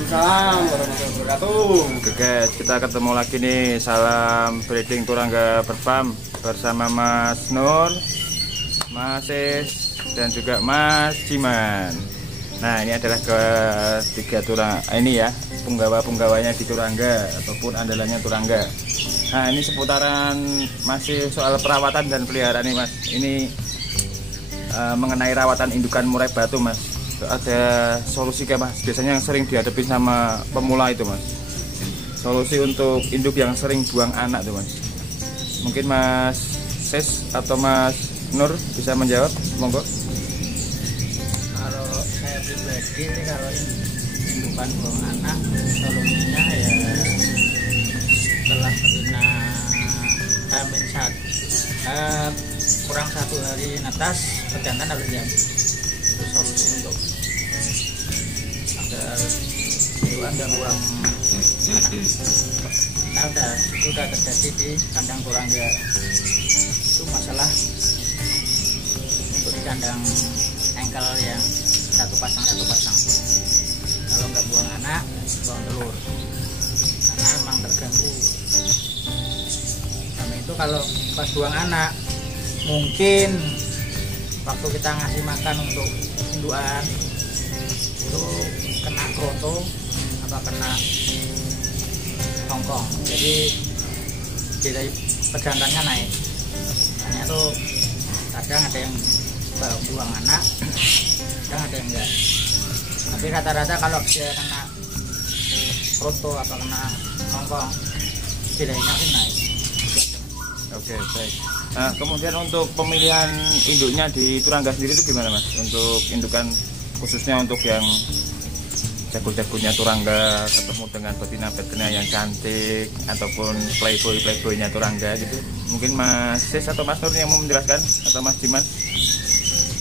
Waalaikumsalam warahmatullahi wabarakatuh. Oke guys, kita ketemu lagi nih. Salam breeding Turangga Farm bersama Mas Nur, Mas Is, dan juga Mas Jiman. Nah, ini adalah ketiga ini ya, penggawa-penggawanya di Turangga ataupun andalannya Turangga. Nah, ini seputaran masih soal perawatan dan peliharaan nih Mas. Ini mengenai rawatan indukan murai batu Mas. Ada solusi kayak Mas, biasanya yang sering dihadapi sama pemula itu Mas, solusi untuk induk yang sering buang anak tuh Mas. Mungkin Mas Ses atau Mas Nur bisa menjawab, monggo. Kalau saya pribadi sih, kalau indukan buang anak, solusinya ya setelah betina hamil kurang 1 hari netas, perjantan harus diambil. Itu solusi untuk agar hewan dan buang anak. Nah, sudah terjadi di kandang Turangga. Itu masalah untuk di kandang engkel yang satu pasang. Kalau nggak buang anak, buang telur, karena memang terganggu. Sama itu kalau pas buang anak, mungkin waktu kita ngasih makan untuk indukan itu kena kroto apa kena hongkong, jadi dari perjantannya naik. Hanya tuh kadang ada yang buang anak, kadang ada yang enggak. Tapi rata-rata kalau dia kena kroto apa kena hongkong, bedanya sih naik. Oke, baik. Nah, kemudian untuk pemilihan induknya di Turangga sendiri itu gimana Mas? Untuk indukan khususnya untuk yang jago-jagonya Turangga, ketemu dengan betina-betina yang cantik ataupun playboy-nya Turangga gitu. Mungkin Mas Sis atau Mas Nur yang mau menjelaskan, atau Mas Jiman?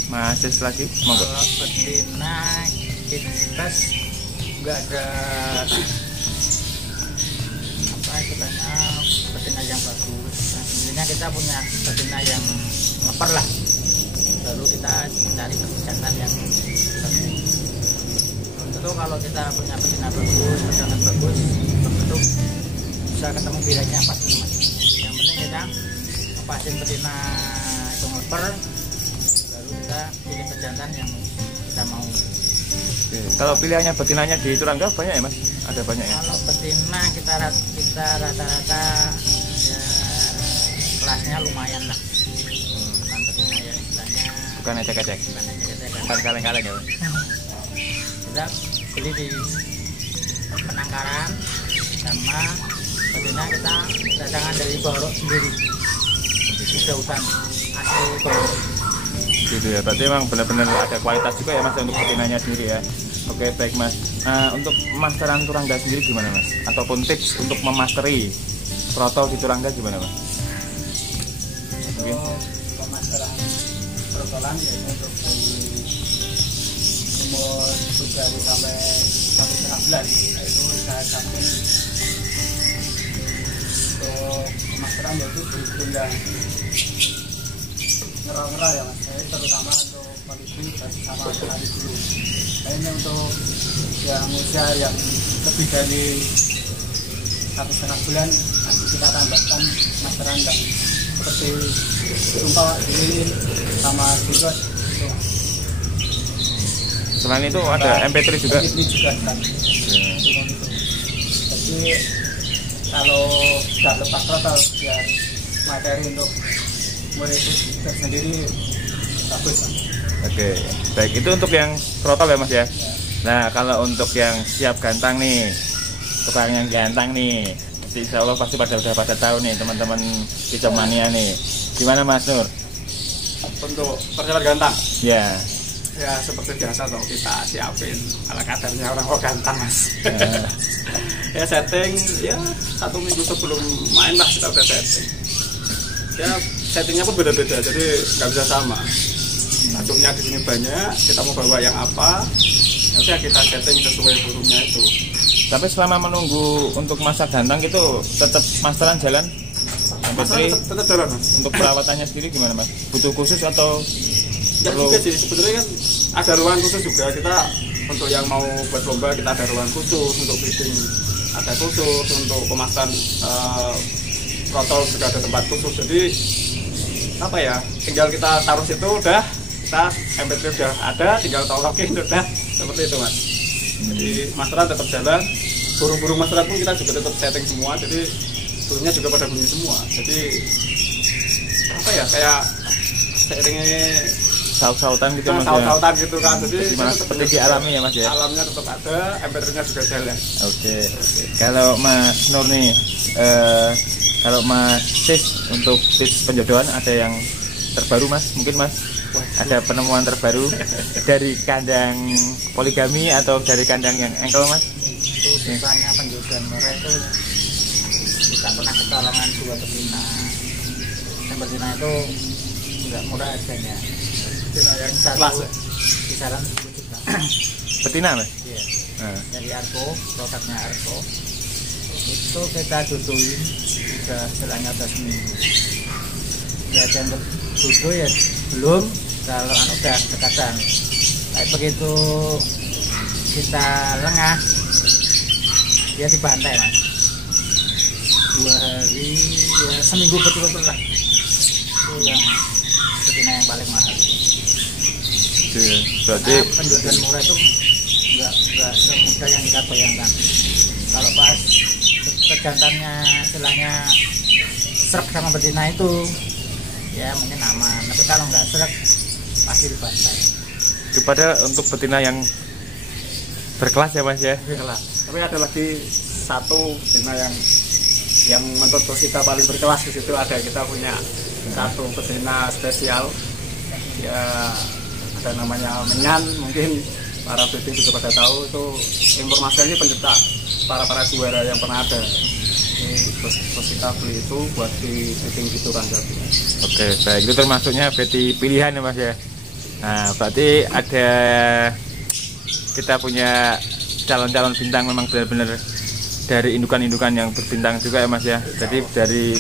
Mas Sis lagi, monggo. Kalau betina kita nggak ada apa istilahnya betina yang bagus. Nah, sebenarnya kita punya betina yang ngeper lah, baru kita cari perjantan yang bagus. Tentu kalau kita punya betina bagus, perjantan bagus, tentu bisa ketemu bedanya pasti Mas. Yang penting kita lepasin betina itu ngeper, baru kita pilih perjantan yang kita mau. Oke. Kalau pilihannya betinanya di Turangga banyak ya Mas? Ada banyak ya? Kalau betina kita rata-rata ya kelasnya lumayan lah. Bukan betina ya istilahnya. Bukan ecek-ecek, bukan kaleng-kaleng ya Mas? Kita beli di penangkaran, sama betina kita dagangan dari Borok sendiri. Udah hutan asli Borok. Gitu ya, berarti memang benar-benar ada kualitas juga ya Mas untuk betinanya sendiri ya. Oke, baik Mas. Nah, untuk pemasteran Turangga sendiri gimana Mas? Ataupun tips untuk memasteri protol di Turangga gimana Mas? Mungkin Pemasteran protolan yaitu untuk dari umur 7 hari sampai 1,5 bulan, itu saya samping untuk pemasteran yaitu bulu-bulu yang ngerol-ngerol ya Mas. Jadi terutama untuk kondisi sama sekali dulu. Ini untuk yang usia yang lebih dari 1,5 bulan, nanti kita tambahkan pemasteran yang seperti tumpah ini sama juga. selain itu ada MP3 juga. Ini juga kan. Jadi kalau nggak lepas total biar materi untuk murid itu tersendiri bagus. Oke, baik, itu untuk yang protol ya Mas ya. Nah, kalau untuk yang siap gantang nih, tukang yang gantang nih, insya Allah pasti udah pada tahu nih teman-teman Kicomania nih. Gimana Mas Nur? Untuk persiapan gantang Ya, seperti biasa toh, kita siapin ala kadarnya orang gantang Mas. Ya setting ya 1 minggu sebelum main lah kita udah setting. Ya settingnya pun beda-beda, jadi nggak bisa sama. Tasuknya di sini banyak, kita mau bawa yang apa, ya kita setting sesuai burungnya itu. tapi selama menunggu untuk masa gantang itu tetap masteran jalan? Masalah tetap jalan Mas. Untuk perawatannya sendiri gimana Mas? Butuh khusus atau Ya juga sih, sebenarnya kan ada ruangan khusus juga. Kita untuk yang mau buat lomba kita ada ruang khusus, untuk breeding ada khusus, untuk pemasan protol juga ada tempat khusus. Jadi apa ya, tinggal kita taruh situ udah, kita MP3 udah ada, tinggal tolokin udah, seperti itu mas. Jadi masteran tetap jalan, burung-burung masteran pun kita juga tetap setting semua, jadi burungnya juga pada bunyi semua. Jadi apa ya, kayak seiringnya saut-sautan gitu mas ya. Saut-sautan gitu kan. Jadi seperti alami ya mas ya. Alamnya tetap ada, MP3-nya juga jalan. Oke. Kalau Mas Nur nih, kalau Mas Sis untuk tips penjodohan ada yang terbaru mas? Mungkin mas ada penemuan terbaru dari kandang poligami atau dari kandang yang engkel mas? Itu sisanya penjodohan murah itu kita pernah kecolongan 2 betina. Yang betina itu nggak murah harganya. Betina yang satu kisaran 10 juta. Betina mas? Iya. Nah. Dari Arko, produknya Arko. Itu kita duduin udah selanya udah seminggu. Ya dan dudu ya belum, kalau udah dekatan. Tapi begitu kita lengah, dia dibantai mas. 2 hari, ya seminggu betul-betul lah. Itu yang betina yang paling mahal. Berarti penjualan murah itu nggak semudah yang kita bayangkan. Kalau pas kejantannya istilahnya serak sama betina itu ya mungkin aman, tapi kalau nggak serak pasti dibantai. kepada untuk betina yang berkelas ya mas ya. Berkelas. Tapi ada lagi satu betina yang menurut kita paling berkelas di situ. Ada, kita punya satu betina spesial ya, ada namanya Menyan, mungkin para breeding juga pada tahu. Itu informasinya pencetak para juara yang pernah ada. Ini terus kita beli itu buat di breeding gitu kan. Oke baik, itu termasuknya berarti pilihan ya mas ya. Nah berarti ada, kita punya calon-calon bintang memang benar-benar dari indukan-indukan yang berbintang juga ya mas ya. Jadi dari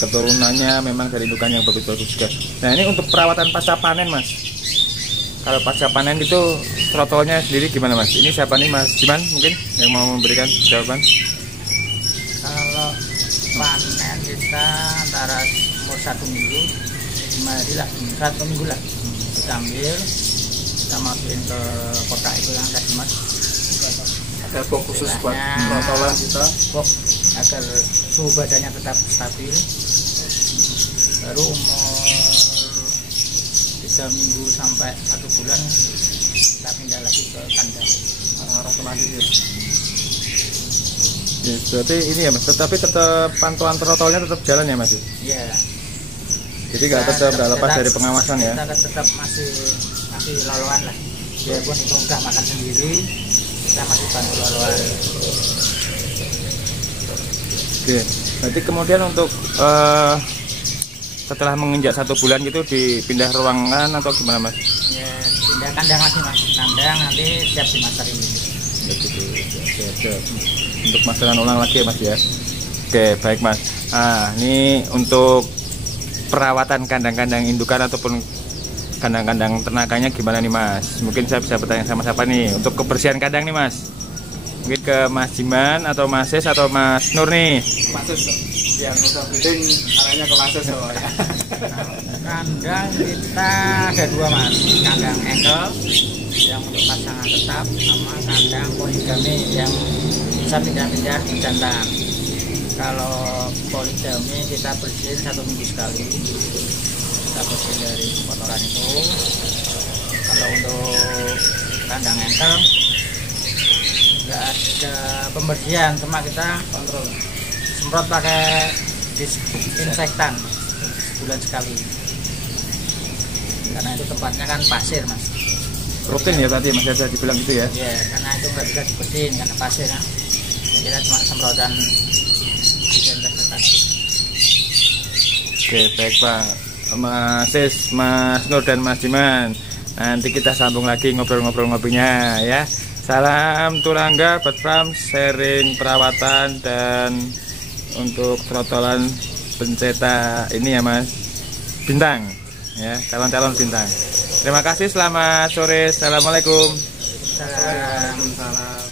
keturunannya memang dari indukan yang bagus-bagus juga. Nah ini untuk perawatan pasca panen mas, kalau pasca panen itu trotolnya sendiri gimana mas? Ini siapa nih mas Jiman mungkin yang mau memberikan jawaban? Kalau panen kita antara umur 1 minggu 5 hari lah, 1 minggu lah kita ambil, kita masukin ke kotak itu yang tadi mas. Ada box khusus buat trotolan kita, box agar suhu badannya tetap stabil. Baru umur 3 minggu sampai 1 bulan kita pindah lagi ke kandang rasa mandiri. Ya, berarti ini ya mas, tetapi tetap pantauan trotolnya tetap jalan ya mas? Iya. Jadi nggak lepas dari pengawasan ya? Kita tetap masih laluan lah. Biarpun itu udah makan sendiri, kita masih bantu laluan. Oke, berarti kemudian untuk setelah menginjak 1 bulan gitu dipindah ruangan atau gimana mas? Ya, pindah kandang lagi mas. Kandang nanti siap dimasarin. Ya gitu, siap. Untuk masaran ulang lagi ya mas ya. Oke baik mas. Nah ini untuk perawatan kandang-kandang indukan ataupun kandang-kandang ternakanya gimana nih mas? Mungkin saya bisa bertanya sama siapa nih untuk kebersihan kandang nih mas? Mungkin ke Mas Jiman atau Mas Sis atau Mas Nur nih? Mas Sis yang udah breeding arahnya ke Mas Sis ya. Kandang kita ada 2 mas, kandang engkel yang untuk pasangan tetap sama kandang poligami yang bisa pindah-pindah jantan. Kalau poligami kita bersihin 1 minggu sekali, kita bersihin dari kotoran itu. Kalau untuk kandang engkel nggak ada pembersihan, cuma kita kontrol semprot pakai disinfektan sebulan sekali, karena itu tempatnya kan pasir mas. Rutin ya tadi mas saya dibilang gitu ya? Iya, karena itu nggak bisa dibersihin karena pasir kan. Jadi kita cuma semprotan disinfektan. Oke baik pak Mas Sis, Mas Nur dan Mas Jiman. Nanti kita sambung lagi ngobrol-ngobrol-ngobrolnya ya. Salam Turangga Bird Farm, sharing perawatan dan untuk trotolan pencetak ini ya mas, bintang ya, calon-calon bintang. Terima kasih, selamat sore, assalamualaikum. Waalaikumsalam. Waalaikumsalam.